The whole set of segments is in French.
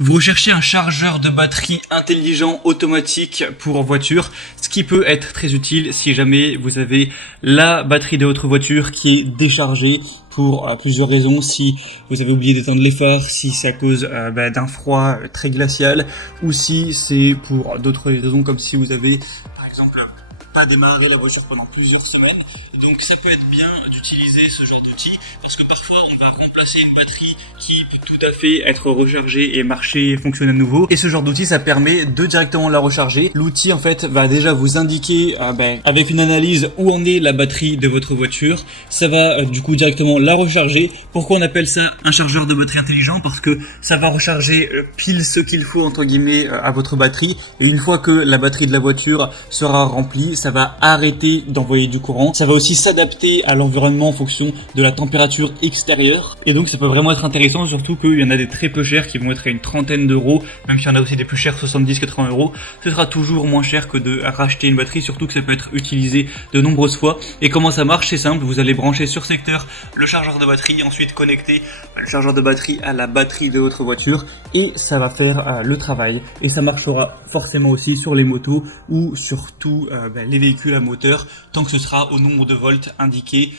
Vous recherchez un chargeur de batterie intelligent automatique pour voiture, ce qui peut être très utile si jamais vous avez la batterie de votre voiture qui est déchargée pour plusieurs raisons. Si vous avez oublié d'éteindre les phares, si c'est à cause d'un froid très glacial, ou si c'est pour d'autres raisons comme si vous avez par exemple pas démarré la voiture pendant plusieurs semaines. Et donc ça peut être bien d'utiliser ce genre d'outil parce que parfois on va remplacer une batterie qui peut tout à fait être rechargée et marcher et fonctionner à nouveau. Et ce genre d'outil, ça permet de directement la recharger. L'outil en fait va déjà vous indiquer avec une analyse où en est la batterie de votre voiture. Ça va du coup directement la recharger. Pourquoi on appelle ça un chargeur de batterie intelligent? Parce que ça va recharger pile ce qu'il faut entre guillemets à votre batterie. Et une fois que la batterie de la voiture sera remplie, ça va arrêter d'envoyer du courant. Ça va aussi s'adapter à l'environnement en fonction de la température extérieure. Et donc ça peut vraiment être intéressant, surtout qu'il y en a des très peu chers qui vont être à une trentaine d'euros, même s'il y en a aussi des plus chers, 70-80 euros. Ce sera toujours moins cher que de racheter une batterie, surtout que ça peut être utilisé de nombreuses fois. Et comment ça marche? C'est simple, vous allez brancher sur secteur le chargeur de batterie, ensuite connecter le chargeur de batterie à la batterie de votre voiture et ça va faire le travail. Et ça marchera forcément aussi sur les motos ou sur tous les véhicules à moteur, tant que ce sera au nombre de volts indiqué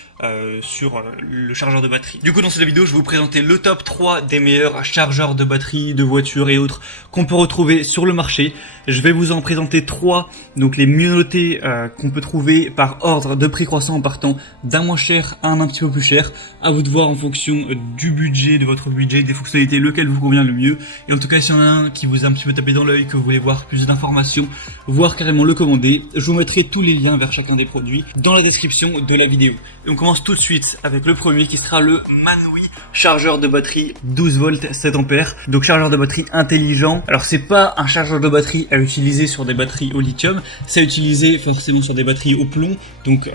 sur le chargeur de batterie. Du coup, dans cette vidéo, je vais vous présenter le top 3 des meilleurs chargeurs de batterie, de voitures et autres qu'on peut retrouver sur le marché. Je vais vous en présenter 3, donc les mieux notés qu'on peut trouver par ordre de prix croissant en partant d'un moins cher à un petit peu plus cher. À vous de voir en fonction du budget, de votre budget, des fonctionnalités, lequel vous convient le mieux. Et en tout cas, s'il y en a un qui vous a un petit peu tapé dans l'œil, que vous voulez voir plus d'informations, voire carrément le commander, je vous mettrai tous les liens vers chacun des produits dans la description de la vidéo. Et on commence tout de suite avec le premier qui sera le Manui chargeur de batterie 12 volts 7 ampères. Donc chargeur de batterie intelligent. Alors c'est pas un chargeur de batterie à utiliser sur des batteries au lithium, c'est à utiliser forcément sur des batteries au plomb. Donc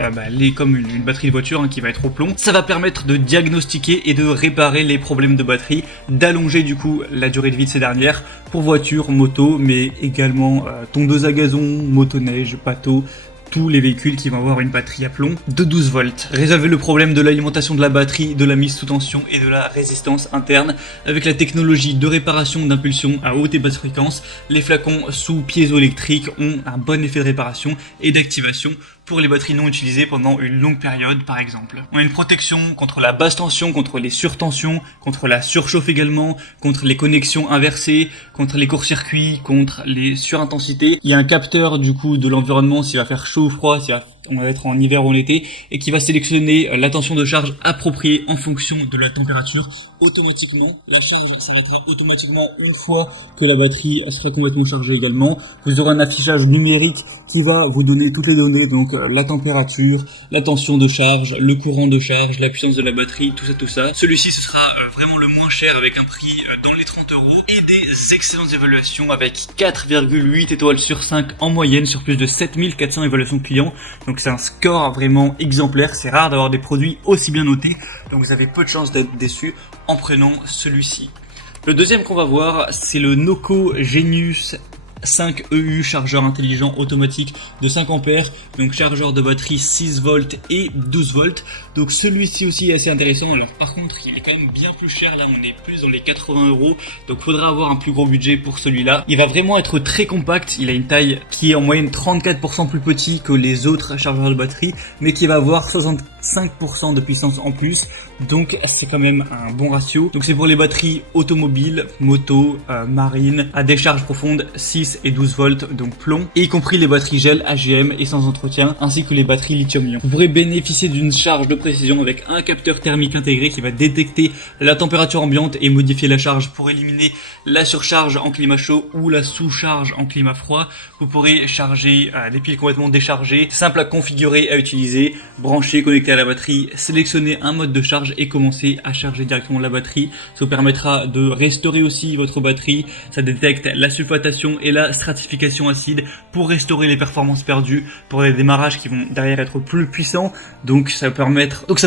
comme une batterie de voiture qui va être au plomb. Ça va permettre de diagnostiquer et de réparer les problèmes de batterie, d'allonger du coup la durée de vie de ces dernières pour voitures, motos, mais également tondeuse à gazon, motoneige, bateau, tous les véhicules qui vont avoir une batterie à plomb de 12 volts. Résolvez le problème de l'alimentation de la batterie, de la mise sous tension et de la résistance interne avec la technologie de réparation d'impulsion à haute et basse fréquence. Les flacons sous piézoélectrique ont un bon effet de réparation et d'activation pour les batteries non utilisées pendant une longue période par exemple. On a une protection contre la basse tension, contre les surtensions, contre la surchauffe également, contre les connexions inversées, contre les court-circuits, contre les surintensités. Il y a un capteur du coup de l'environnement s'il va faire chaud ou froid, si on va être en hiver ou en été, et qui va sélectionner la tension de charge appropriée en fonction de la température automatiquement. La charge s'arrêtera automatiquement une fois que la batterie sera complètement chargée également. Vous aurez un affichage numérique qui va vous donner toutes les données, donc la température, la tension de charge, le courant de charge, la puissance de la batterie, tout ça. Celui-ci, ce sera vraiment le moins cher avec un prix dans les 30 euros et des excellentes évaluations avec 4,8 étoiles sur 5 en moyenne sur plus de 7400 évaluations clients. Donc c'est un score vraiment exemplaire, c'est rare d'avoir des produits aussi bien notés, donc vous avez peu de chances d'être déçus en prenant celui-ci. Le deuxième qu'on va voir, c'est le Noco Genius 5 EU chargeur intelligent automatique de 5 ampères, donc chargeur de batterie 6 volts et 12 volts. Donc celui-ci aussi est assez intéressant. Alors par contre il est quand même bien plus cher, là on est plus dans les 80 euros, donc faudra avoir un plus gros budget pour celui-là. Il va vraiment être très compact, il a une taille qui est en moyenne 34% plus petit que les autres chargeurs de batterie, mais qui va avoir 65% de puissance en plus, donc c'est quand même un bon ratio. Donc c'est pour les batteries automobiles, moto, marine, à décharge profonde 6 et 12 volts, donc plomb, et y compris les batteries gel AGM et sans entretien, ainsi que les batteries lithium-ion. Vous pourrez bénéficier d'une charge de précision avec un capteur thermique intégré qui va détecter la température ambiante et modifier la charge pour éliminer la surcharge en climat chaud ou la sous-charge en climat froid. Vous pourrez charger des piles complètement déchargées, simple à configurer, à utiliser, brancher, connecter à la batterie, sélectionner un mode de charge et commencer à charger directement la batterie. Ça vous permettra de restaurer aussi votre batterie. Ça détecte la sulfatation et la stratification acide pour restaurer les performances perdues pour les démarrages qui vont derrière être plus puissants. Donc ça peut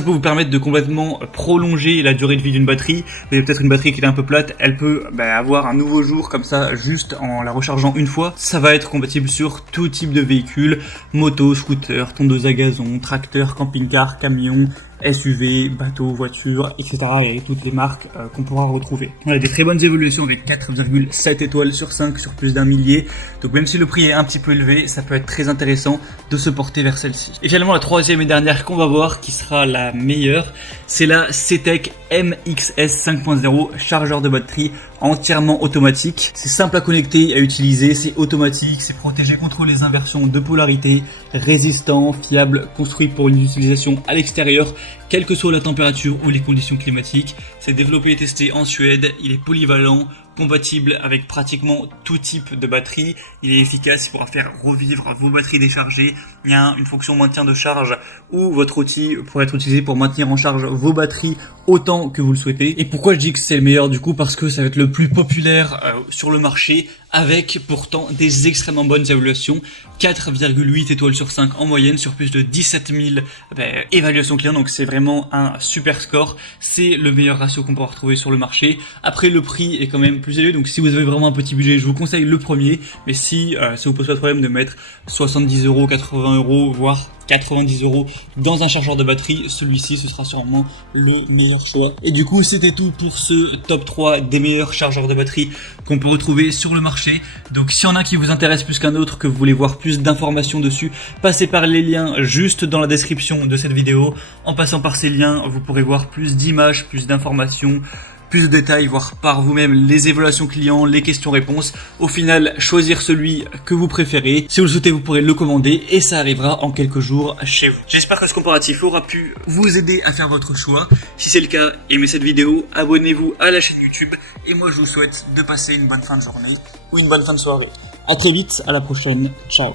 vous permettre de complètement prolonger la durée de vie d'une batterie. Vous avez peut-être une batterie qui est un peu plate, elle peut avoir un nouveau jour comme ça juste en la rechargeant une fois. Ça va être compatible sur tout type de véhicule, moto, scooter, tondeuse à gazon, tracteur, camping-car, camion, SUV, bateaux, voitures, etc. et toutes les marques qu'on pourra retrouver. On a des très bonnes évolutions avec 4,7 étoiles sur 5 sur plus d'un millier. Donc même si le prix est un petit peu élevé, ça peut être très intéressant de se porter vers celle-ci. Et finalement la troisième et dernière qu'on va voir, qui sera la meilleure, c'est la CTEK MXS 5.0 chargeur de batterie entièrement automatique. C'est simple à connecter et à utiliser, c'est automatique, c'est protégé contre les inversions de polarité, résistant, fiable, construit pour une utilisation à l'extérieur, quelle que soit la température ou les conditions climatiques. C'est développé et testé en Suède, il est polyvalent, compatible avec pratiquement tout type de batterie. Il est efficace, il pourra faire revivre vos batteries déchargées. Il y a une fonction maintien de charge où votre outil pourra être utilisé pour maintenir en charge vos batteries autant que vous le souhaitez. Et pourquoi je dis que c'est le meilleur du coup? Parce que ça va être le plus populaire sur le marché, avec pourtant des extrêmement bonnes évaluations. 4,8 étoiles sur 5 en moyenne sur plus de 17 000 évaluations clients. Donc c'est vraiment un super score. C'est le meilleur ratio qu'on pourra retrouver sur le marché. Après, le prix est quand même plus élevé. Donc si vous avez vraiment un petit budget, je vous conseille le premier. Mais si ça vous pose pas de problème de mettre 70 €, 80 €, voire 90 € dans un chargeur de batterie, celui-ci ce sera sûrement le meilleur choix. Et du coup c'était tout pour ce top 3 des meilleurs chargeurs de batterie qu'on peut retrouver sur le marché. Donc s'il y en a qui vous intéresse plus qu'un autre, que vous voulez voir plus d'informations dessus, passez par les liens juste dans la description de cette vidéo. En passant par ces liens, vous pourrez voir plus d'images, plus d'informations, plus de détails, voir par vous-même les évaluations clients, les questions-réponses. Au final, choisir celui que vous préférez. Si vous le souhaitez, vous pourrez le commander et ça arrivera en quelques jours chez vous. J'espère que ce comparatif aura pu vous aider à faire votre choix. Si c'est le cas, aimez cette vidéo, abonnez-vous à la chaîne YouTube et moi je vous souhaite de passer une bonne fin de journée ou une bonne fin de soirée. À très vite, à la prochaine, ciao.